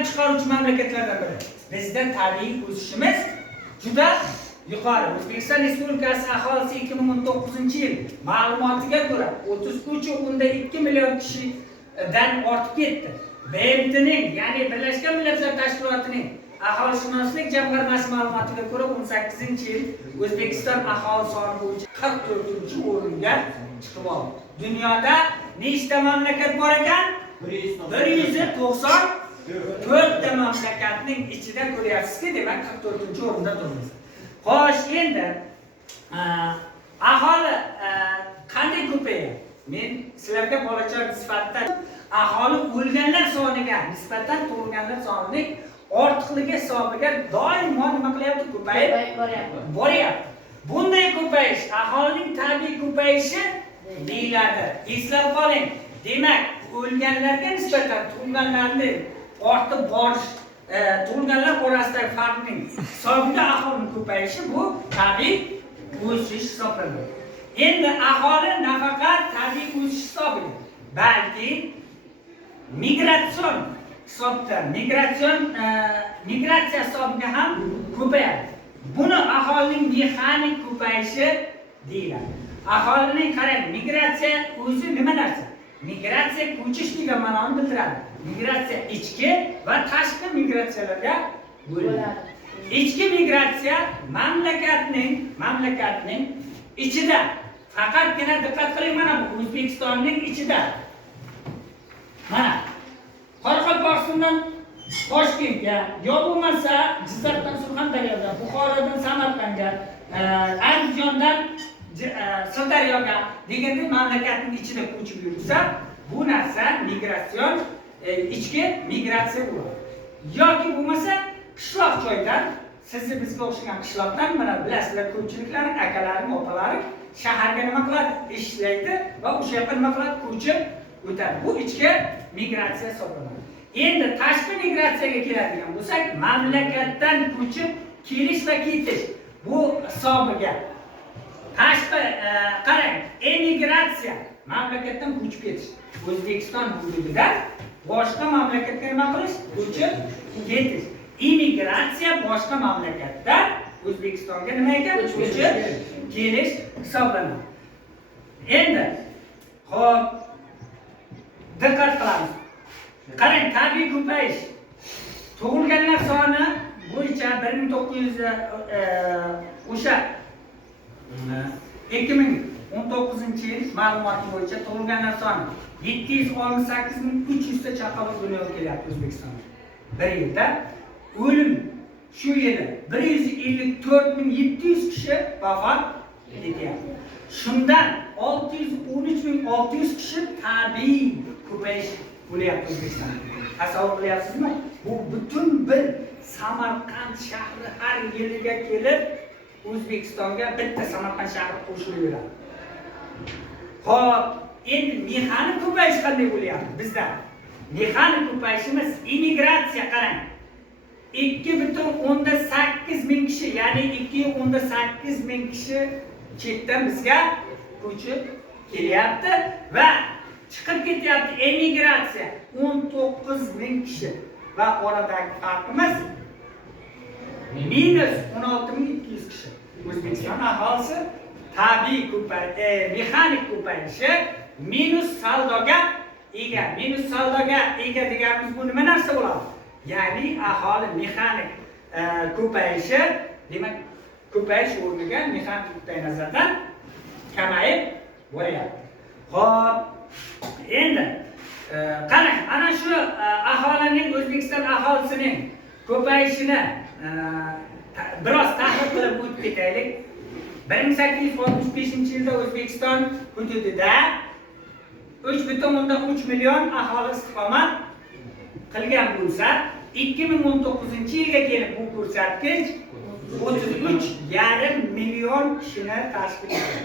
kelib chiqaruvchi mamlakatlardan biri. Bizda tabiiy o'sishimiz juda yuqori. O'zbekiston Respublikasi aholisi 2019-yil ma'lumotiga ko'ra 33.2 million kishidan ortib ketdi. BMTning, ya'ni Birlashgan Millatlar Tashkilotining aholishunoslik jamg'armasi ma'lumotiga ko'ra 18-yil O'zbekiston aholi soni bo'yicha 44-o'ringa chiqib oldi. Dunyoda nechta mamlakat bor ekan? 194 ta mamlakatning ichida ko'ryapsizki, demak 44-o'rinda turibmiz. Xo'sh, endi aholi qanday ko'payadi? Men sizlarga bolacha sifatida aholi o'lganlar soniga nisbatan tug'ilganlar sonining ortiqligi hisobiga doimo nima qilyapti? Ko'payib boryapti. Bunday ko'payish aholining tabiiy ko'payishi deyiladi. Eslab qoling. Demak, o'lganlarga nisbatan tug'ilganlarning ortib borish, tug'ilganlar orasidagi farqning hisobiga aholining ko'payishi bu tabiiy o'sish hisoblanadi. Endi aholi nafaqat tabiiy o'sish hisobiga, balki migratsion hisobda, migratsiya hisobiga ham ko'payadi. Buni aholining mexanik ko'payishi deyiladi. Aholining qarang, migratsiya o'zi nima narsa? Migratsiya ko'chish degan ma'noni bildiradi. Migratsiya ichki va tashqi migratsiyalarga bo'linadi. Ichki migratsiya mamlakatning ichida, faqatgina diqqat qiling, mana bu O'zbekistonning ichida. Mana Qoraqalpog'istondan Toshkentga, yo bo'lmasa Jizzaxdan Surxondaryoga, Buxorodan Samarqandga, Andijondan Sirdaryoga deganda mamlakatning ichida ko'chib yursa, bu narsa migratsion, ichki migratsiya bo'ladi. Yoki bo'lmasa qishloq joydan, sizni bizga o'xshagan qishloqdan, mana bilasizlar, ko'pchiliklaring akalaring, opalaring shaharga nima qiladi? Ishlaydi va o'sha yerga nima qiladi? Ko'chib o'tadi. Bu ichki migratsiya hisoblanadi. Endi tashqi migratsiyaga keladigan bo'lsak, mamlakatdan ko'chib kelish va ketish. Bu hisobiga tashqi qarang, emigratsiya mamlakatdan ko'chib ketish. O'zbekiston hududidan boshqa mamlakatga nima qilish? Ko'chib ketish. Immigratsiya boshqa mamlakatdan O'zbekistonga nima ekan? Ko'chib kelish hisoblanadi. Endi xo'p, diqqat qilamiz. Qarang, tabiiy ko'payish. Tug'ilganlar soni bo'yicha 1900 o'sha 2019-yil ma'lumoti bo'yicha tug'ilganlar soni 768.300 ta chaqaloq dunyoga kelyapti O'zbekistonda. Bir yilda o'lim shu yili 154.700 kishi vafot etyapti. Shundan 613.600 kishi tabiiy ko'payish bo'lyapti O'zbekistonda. Tasavvur qilyapsizmi? Bu butun bir Samarqand shahri har yiliga kelib O'zbekistonga bitta Samarqand shahri qo'shilib yuradi. Xo'p, endi mexanik ko'payish qanday bo'lyapti bizda? Mexanik ko'payishimiz immigratsiya qarang. 2.8 ming kishi, ya'ni 2.8 ming kishi chetdan bizga ko'chib kelyapti va chiqib ketyapti. Emigratsiya 19 ming kishi va oradagi farqimiz minus 16.200 kishi. O'zbekiston aholisi tabiiy mexanik ko'payishi minus saldoga ega. Minus saldoga ega deganimiz bu nima narsa bo'ladi? Ya'ni aholi mexanik ko'payishi, demak ko'payish o'rniga mexanik nuqtai nazardan kamayib boryapti. Xo'p, endi qarang, ana shu aholining, O'zbekiston aholisining ko'payishini biroz tahlil qilib o'tib ketaylik. 1865-yilda O'zbekiston hududida 3.3 million aholi istiqomat qilgan bo'lsa, 2019-yilga kelib bu ko'rsatkich 33,5 million kishini tashkil etadi.